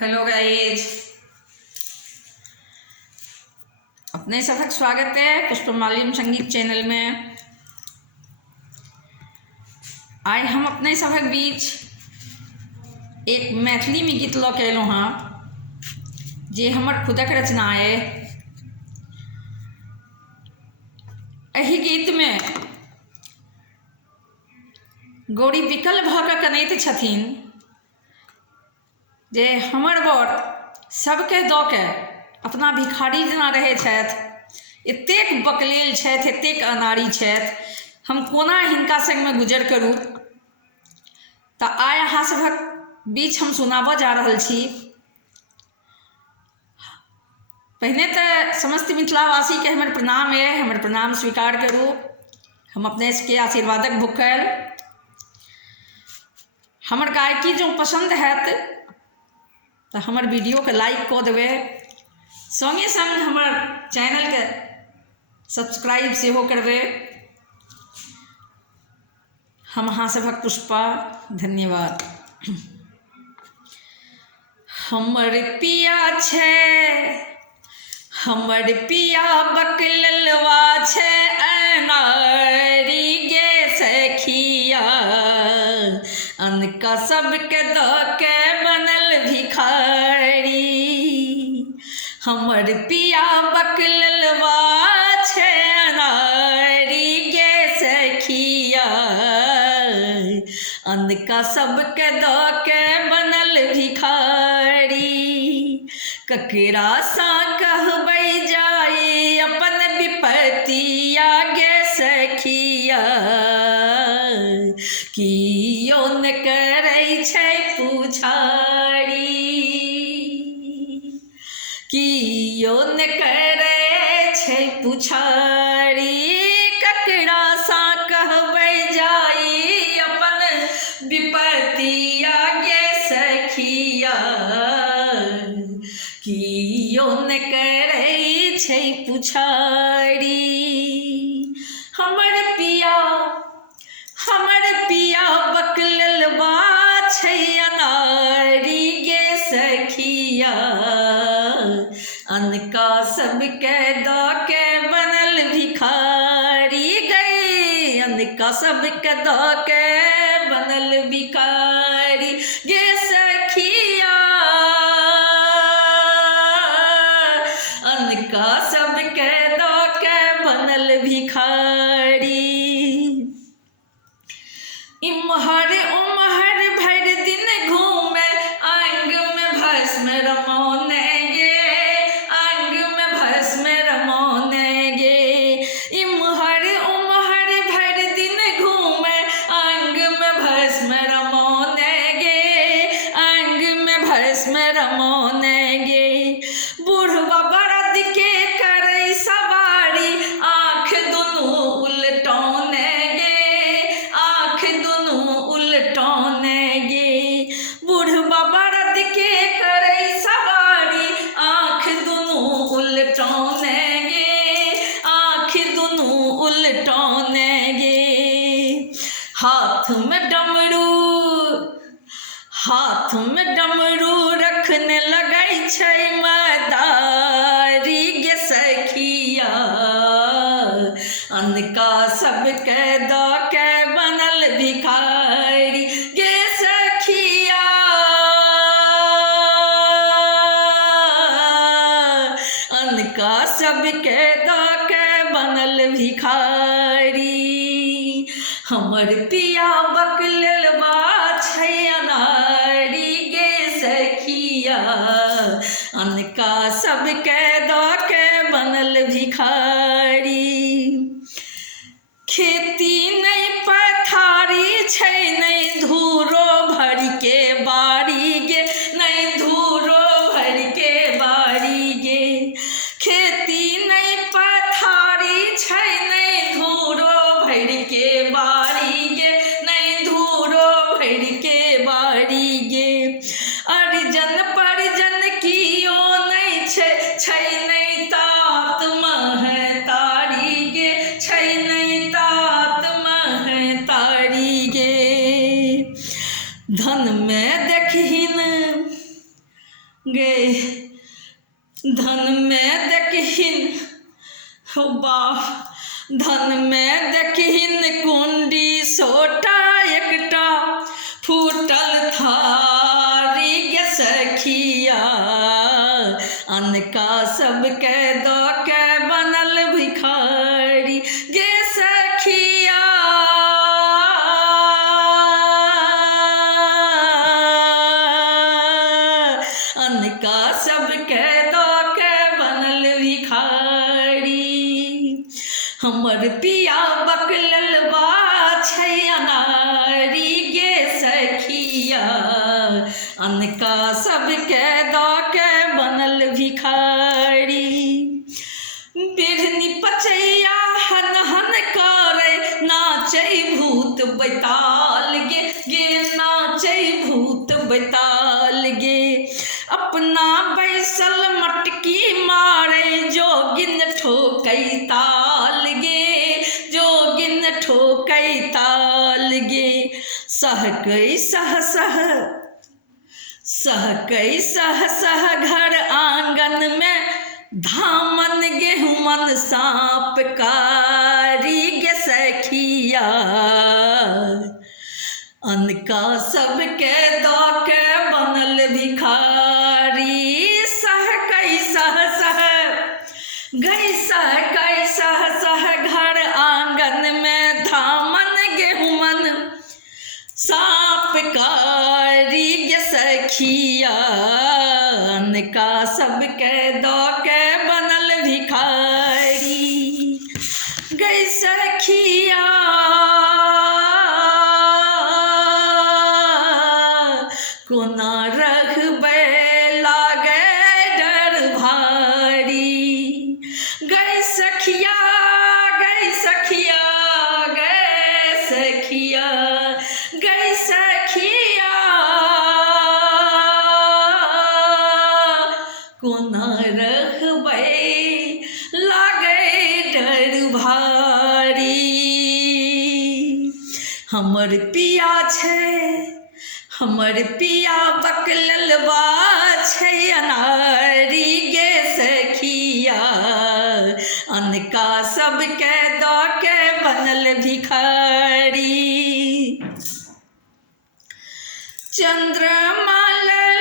Hello guys, अपने सबक स्वागत है पुष्पमालिनी संगीत चैनल में। आज हम अपने सबक बीच एक मैथिली में गीत लो कैलो हाँ जे हमर खुदक रचना है। एही गीत में गौरी विकल भऽ कऽ कनैत छथिन जे हमर बर सबके दऽ के अपना भिखारी जेना रहै छथि, एतेक बकलेल छथि, एतेक अनाड़ी छथि, हम कोना हिनका संगमे गुजर करूँ। तऽ आइ अहाँ सभक बीच हम सुनाबऽ जा रहल छी। पहिने तऽ समस्त मिथिलावासीके हमर प्रणाम है, हमर प्रणाम स्वीकार करू। हम अपने के आशीर्वादक भुखल। हमर गायकी जो पसंद हैत तो हमर वीडियो के लाइक कऽ देबै, संगे संग हमर चैनल के सब्सक्राइब सेहो करबै। हम अहाँ सभक पुष्पा, धन्यवाद। हमर पिया छै, हमर पिया बकललवा छै, अनाड़ी गे सखिया, अनका सबके दऽ के बनल भिखारी। हमर पिया बकललवा छै, अनाड़ी गे सखिया, अनका सबके दऽ के बनल भिखारी। ककरा सा कहबै जाई अपन विपतिया गे सखिया, कियो न करै छै पुछारी, कियो न करै छै पुछारी। ककरा सा कहबै जाई अपन विपतिया गे सखिया, कियो न करै छै पुछारी। हमर पिया, हमर पिया बकललवा छै, अनाड़ी गे सखिया, अनका सबके दऽ के बनल भिखारी गई, अनका सबके दऽ के बनल भिखारी गे सखिया, अनका सबके दऽ के बनल भिखारी। इम्हर उम्हर भर दिन घूमे, आंग में भस्म रमौने गे, आंग में भस्म रमौने गे। इम्हर उम्हर भर दिन घूमे, आंग में भस्म रमौने गे, आंग में भस्म रमौने गे। बूढ़वा बरद के करै सवारी, आँख दुनू उलटौने गे, आँख दुनू उलटौने गे। बूढ़वा बरद के करै सवारी, आँख दुनू उलटौने गे, आँख दुनू उलटौने गे। हाथ में डमरू, हाथ में डमरू रखने लगै छै मदारी गे सखिया, अनका सबके दऽ के बनल भिखारी गे सखिया, अनका सबके दऽ के बनल भिखारी। हमर पिया बकललवा छै, अनाड़ी गे सखिया, अनका सबके दऽ के बनल भिखारी। खेती नहीं पथारी छै, नहीं धूरो भर के बारी गे, नहीं धूरो भर के बारी गे। खेती नहीं पथारी छै, नहीं धूरो भर के बारी गे, नहीं धूरो भर के बारी गे। अर्जन परजन कियो नहीं छै, छै नहीं तात महतारी गे, छै नहीं तात महतारी गे। धन में देखहिन, गे धन में देखहिन हो बाप, धन में देखहिन कुंडी सोटा एकटा फूटल थारी गे सखिया, अनका सबके दऽ के बनल भिखारी गे सखिया। अनका सबके दऽ के बनल भिखारी, हमर पिया बकलल बा छै अनारी गे सखिया, अनका सबके दऽ के बनल भिखारी। बिरहनी पचैया हन हन करे नाचै भूत बैताल गे, गे नाचै भूत बैताल गे। अपना बैसल मटकी मारे जोगिन ठोकै ताल गे, जोगिन ठोकै ताल गे। सहकै सह सह सहकै सह सह घर आंगन में धामन गेहूँमन साँप कारी गे सखिया, अनका सबके दऽ के बनल भिखारी। सहकै सह सह गई सहकै सह सह घर आंगन में धामन गेहूँमन साँप कारी गे सखिया, अनका सबके दऽ के बनल भिखारी गई सखिया। कोना रखबै लागे डर भारी गई सखिया, गई सखिया, गई सखिया, गई सखिया। कोना रखबै लागे डर भारी, हमर पिया छै, हमर पिया बकलल बा छै अनारी गे सखिया, अनका सबके दऽ के बनल भिखारी। चंद्रमा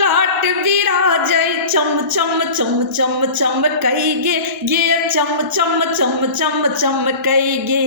लाट बिराजै चम चम चम चम चमकै गे, गे चम चम चम चम चमकै गे।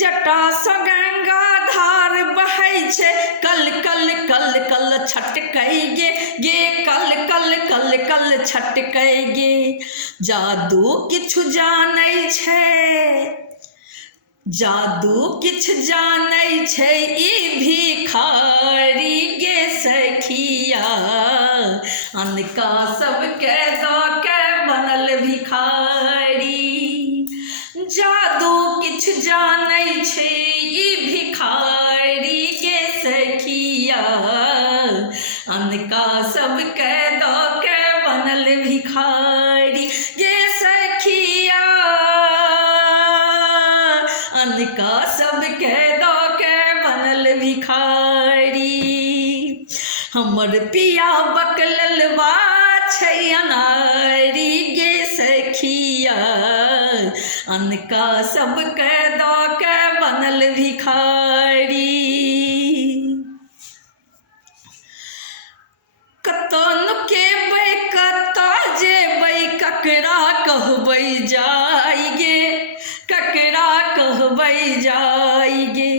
जटा सँ गंगा धार बहै छै कल कल कल कल छटकै गे, गे कल कल कल कल छटकै गे। जादू किछु जानै छै, जादू किछु जानै छै ई भिखारी गे सखिया, अनका सबके दऽ के बनल भिखारी। जादू किछु जानै छै ई भिखारी गे सखिया, अनका सबके दऽ के बनल भिखारी गे सखिया, अनका सबके दऽ के बनल भिखारी। हमर पिया बकलल बा छै अनारी गे सखिया, अनका सबके दऽ के बनल भिखारी। कतऽ नुकेबै कतऽ जेबै ककरा कहबै जाय गे, ककरा कहबै जाय गे।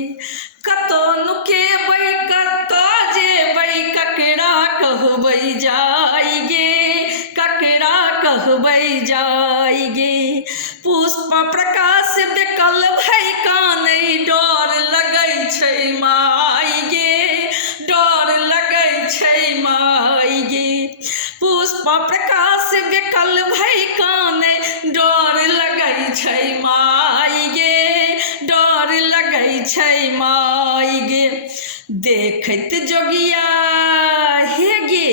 कतऽ नुकेबै कतऽ जेबै ककरा कहबै जाय गे, ककरा कहबै जाय गे। पुष्प प्रकाश बेकल भै कानै डर लगै छै माय गे, डर लगै छै माय गे। पुष्प प्रकाश बेकल भै कानै डर लगै छै माय गे, डर लगै छै माय गे। देखैत जोगिया हे गे,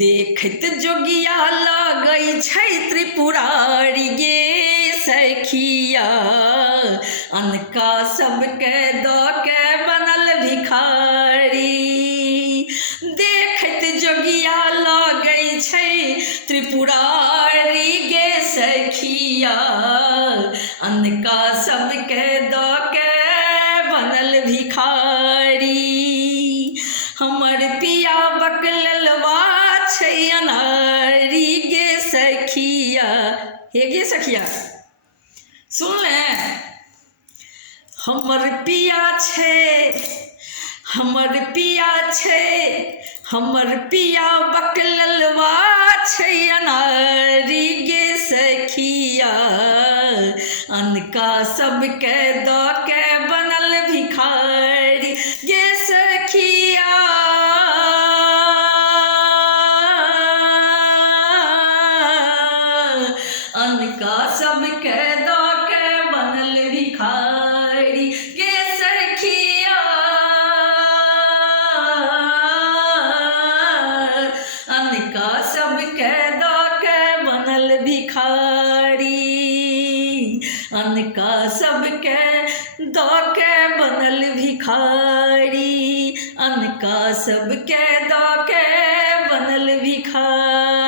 देखैत जोगिया लगै छै त्रिपुरारी गे सखिया, अनका सबके दऽ के बनल भिखारी। देखैत जोगिया लगै त्रिपुरारी गे सखिया, अन्न का सबके दो के बनल भिखारी। हमर पिया बकललवा छै अनारी गे सखिया। हे गे सखिया सुन ले, हमर पिया छै, हमर पिया छै, हमर पिया बकललवा छै अनारी गे सखिया, अन्न का सबके दो के बनल भिखारी गे सखिया। अन्न का सबके दो के बनल भिखारी गे सखिया। अन्न का सबके दो के बनल भिखारी, अन्न का सबके दो के बनल भिखारी, अन्न का सबके दो के बनल भिखारी।